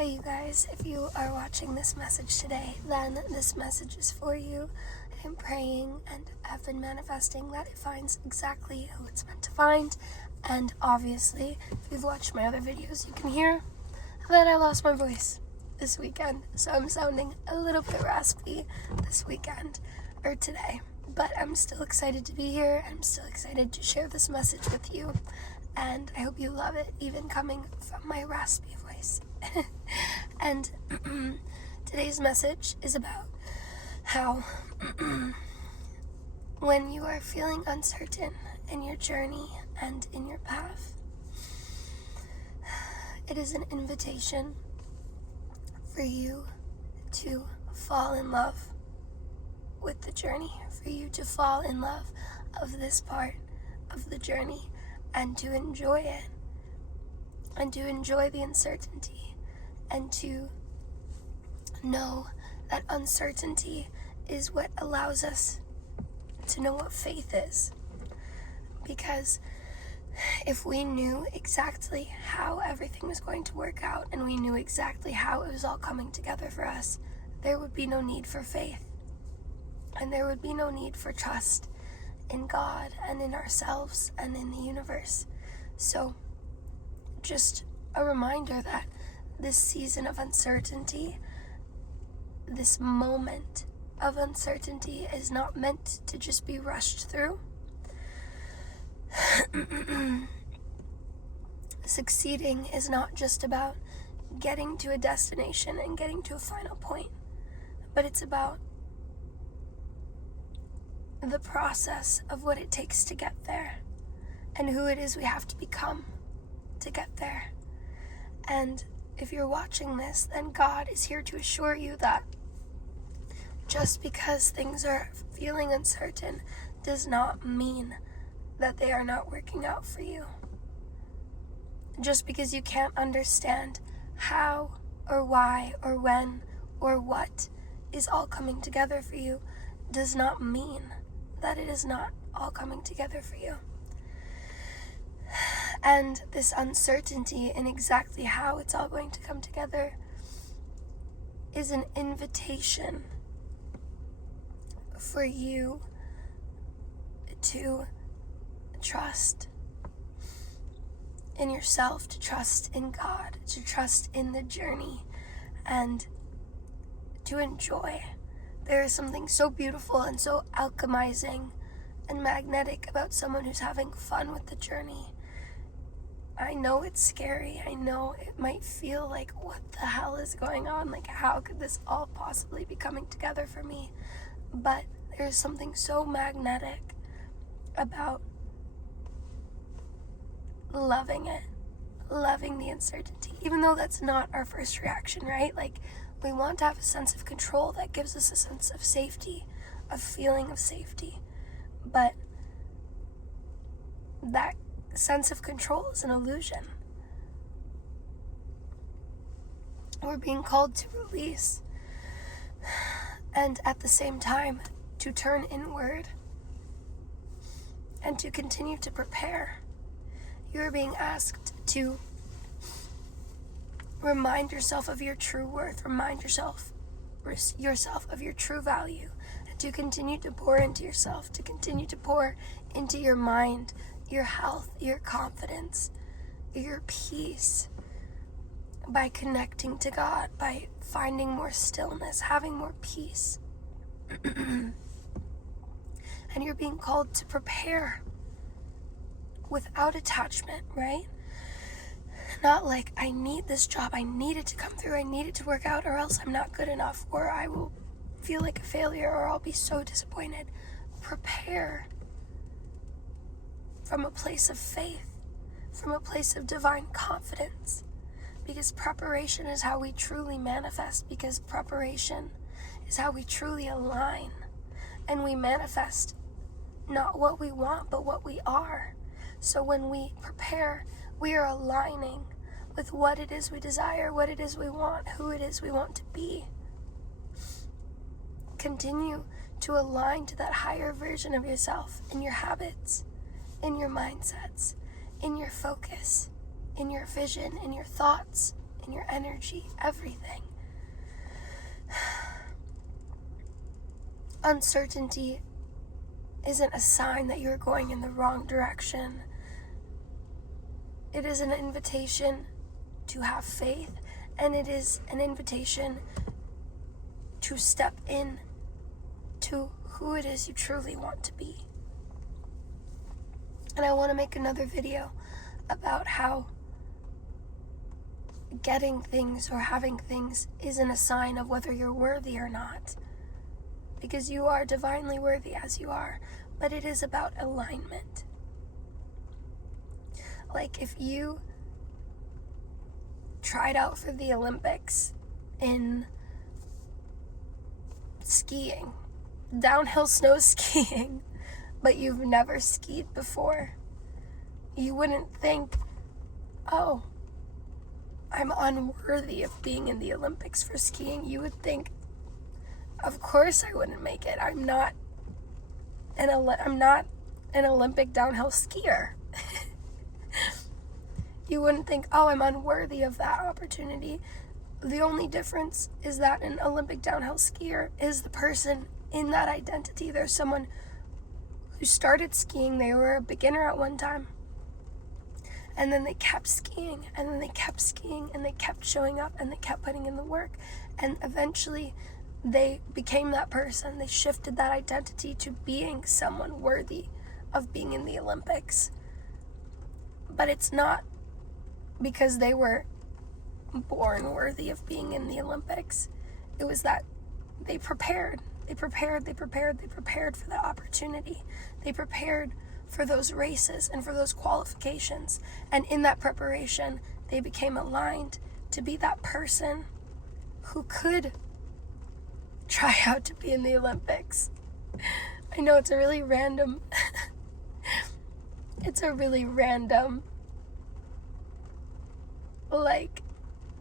Hi you guys, if you are watching this message today, then this message is for you. I'm praying and have been manifesting that it finds exactly who it's meant to find. And obviously, if you've watched my other videos, you can hear that I lost my voice this weekend. So I'm sounding a little bit raspy this weekend, or today. But I'm still excited to be here. I'm still excited to share this message with you. And I hope you love it, even coming from my raspy voice. And today's message is about how when you are feeling uncertain in your journey and in your path, it is an invitation for you to fall in love with the journey, for you to fall in love of this part of the journey and to enjoy it, and to enjoy the uncertainty, and to know that uncertainty is what allows us to know what faith is. Because if we knew exactly how everything was going to work out, and we knew exactly how it was all coming together for us, there would be no need for faith, and there would be no need for trust in God and in ourselves and in the universe. So just a reminder that this season of uncertainty, this moment of uncertainty, is not meant to just be rushed through. Succeeding is not just about getting to a destination and getting to a final point, but it's about the process of what it takes to get there and who it is we have to become to get there. And if you're watching this, then God is here to assure you that just because things are feeling uncertain does not mean that they are not working out for you. Just because you can't understand how or why or when or what is all coming together for you does not mean that it is not all coming together for you. And this uncertainty in exactly how it's all going to come together is an invitation for you to trust in yourself, to trust in God, to trust in the journey, and to enjoy. There is something so beautiful and so alchemizing and magnetic about someone who's having fun with the journey. I know it's scary. I know it might feel like, what the hell is going on? Like, how could this all possibly be coming together for me? But there's something so magnetic about loving it, loving the uncertainty, even though that's not our first reaction, right? Like, we want to have a sense of control that gives us a sense of safety, a feeling of safety. But that sense of control is an illusion. We're being called to release, and at the same time to turn inward and to continue to prepare. You're being asked to remind yourself of your true worth, remind yourself of your true value, and to continue to pour into yourself, to continue to pour into your mind, your health, your confidence, your peace, by connecting to God, by finding more stillness, having more peace. And you're being called to prepare without attachment, right? Not like, I need this job, I need it to come through, I need it to work out, or else I'm not good enough, or I will feel like a failure, or I'll be so disappointed. Prepare from a place of faith, from a place of divine confidence, because preparation is how we truly manifest, because preparation is how we truly align, and we manifest not what we want, but what we are. So when we prepare, we are aligning with what it is we desire, what it is we want, who it is we want to be. Continue to align to that higher version of yourself in your habits, in your mindsets, in your focus, in your vision, in your thoughts, in your energy, everything. Uncertainty isn't a sign that you're going in the wrong direction. It is an invitation to have faith, and it is an invitation to step in to who it is you truly want to be. And I want to make another video about how getting things or having things isn't a sign of whether you're worthy or not. Because you are divinely worthy as you are, but it is about alignment. Like if you tried out for the Olympics in skiing, downhill snow skiing, but you've never skied before, you wouldn't think, oh, I'm unworthy of being in the Olympics for skiing. You would think, of course I wouldn't make it. I'm not an Olympic downhill skier. You wouldn't think, oh, I'm unworthy of that opportunity. The only difference is that an Olympic downhill skier is the person in that identity. There's someone who started skiing. They were a beginner at one time. And then they kept skiing, and then they kept skiing, and they kept showing up, and they kept putting in the work. And eventually they became that person. They shifted that identity to being someone worthy of being in the Olympics. But it's not because they were born worthy of being in the Olympics. It was that they prepared. They prepared for that opportunity. They prepared for those races and for those qualifications. And in that preparation, they became aligned to be that person who could try out to be in the Olympics. I know it's a really random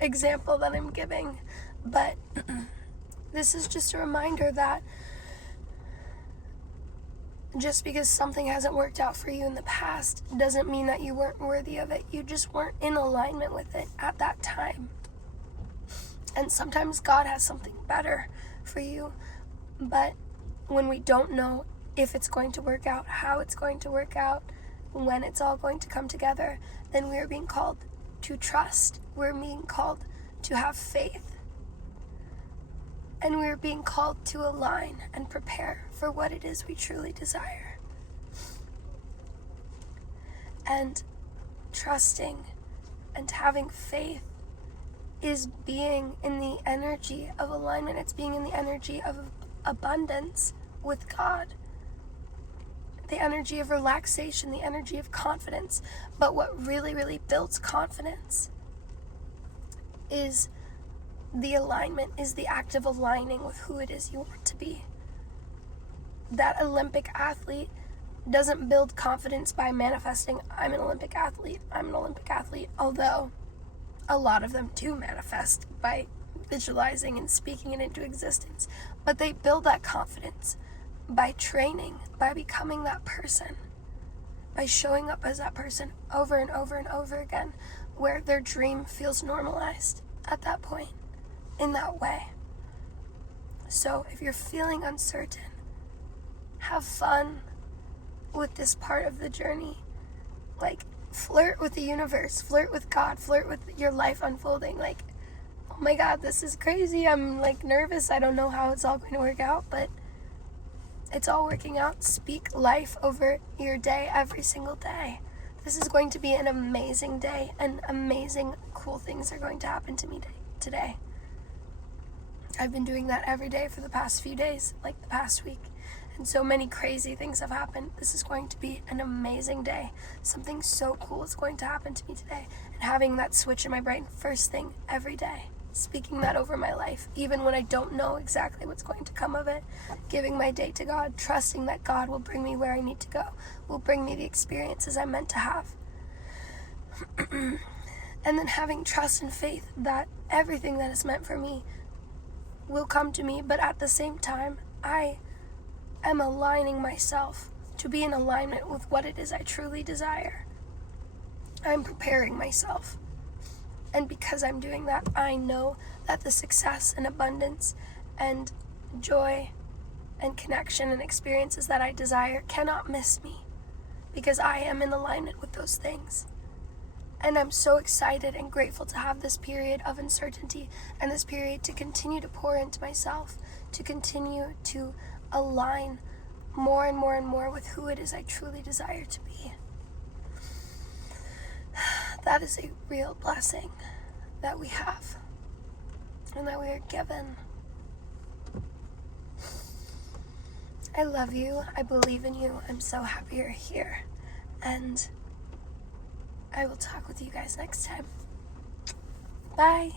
example that I'm giving, but this is just a reminder that just because something hasn't worked out for you in the past doesn't mean that you weren't worthy of it. You just weren't in alignment with it at that time. And sometimes God has something better for you, but when we don't know if it's going to work out, how it's going to work out, when it's all going to come together, then we are being called to trust. We're being called to have faith. And we're being called to align and prepare for what it is we truly desire. And trusting and having faith is being in the energy of alignment. It's being in the energy of abundance with God. The energy of relaxation, the energy of confidence. But what really, really builds confidence is the alignment, is the act of aligning with who it is you want to be. That Olympic athlete doesn't build confidence by manifesting, I'm an Olympic athlete, although a lot of them do manifest by visualizing and speaking it into existence. But they build that confidence by training, by becoming that person, by showing up as that person over and over and over again, where their dream feels normalized at that point, in that way. So if you're feeling uncertain, have fun with this part of the journey. Like, flirt with the universe, flirt with God, flirt with your life unfolding. Like, oh my God, this is crazy. I'm nervous. I don't know how it's all going to work out, but it's all working out. Speak life over your day every single day. This is going to be an amazing day, and amazing, cool things are going to happen to me today. I've been doing that every day for the past few days, like the past week. And so many crazy things have happened. This is going to be an amazing day. Something so cool is going to happen to me today. And having that switch in my brain first thing every day. Speaking that over my life, even when I don't know exactly what's going to come of it. Giving my day to God, trusting that God will bring me where I need to go. Will bring me the experiences I'm meant to have. And then having trust and faith that everything that is meant for me will come to me. But at the same time, I am aligning myself to be in alignment with what it is I truly desire. I'm preparing myself. And because I'm doing that, I know that the success and abundance and joy and connection and experiences that I desire cannot miss me, because I am in alignment with those things. And I'm so excited and grateful to have this period of uncertainty and this period to continue to pour into myself, to continue to align more and more and more with who it is I truly desire to be. That is a real blessing that we have and that we are given. I love you. I believe in you. I'm so happy you're here. And I will talk with you guys next time. Bye.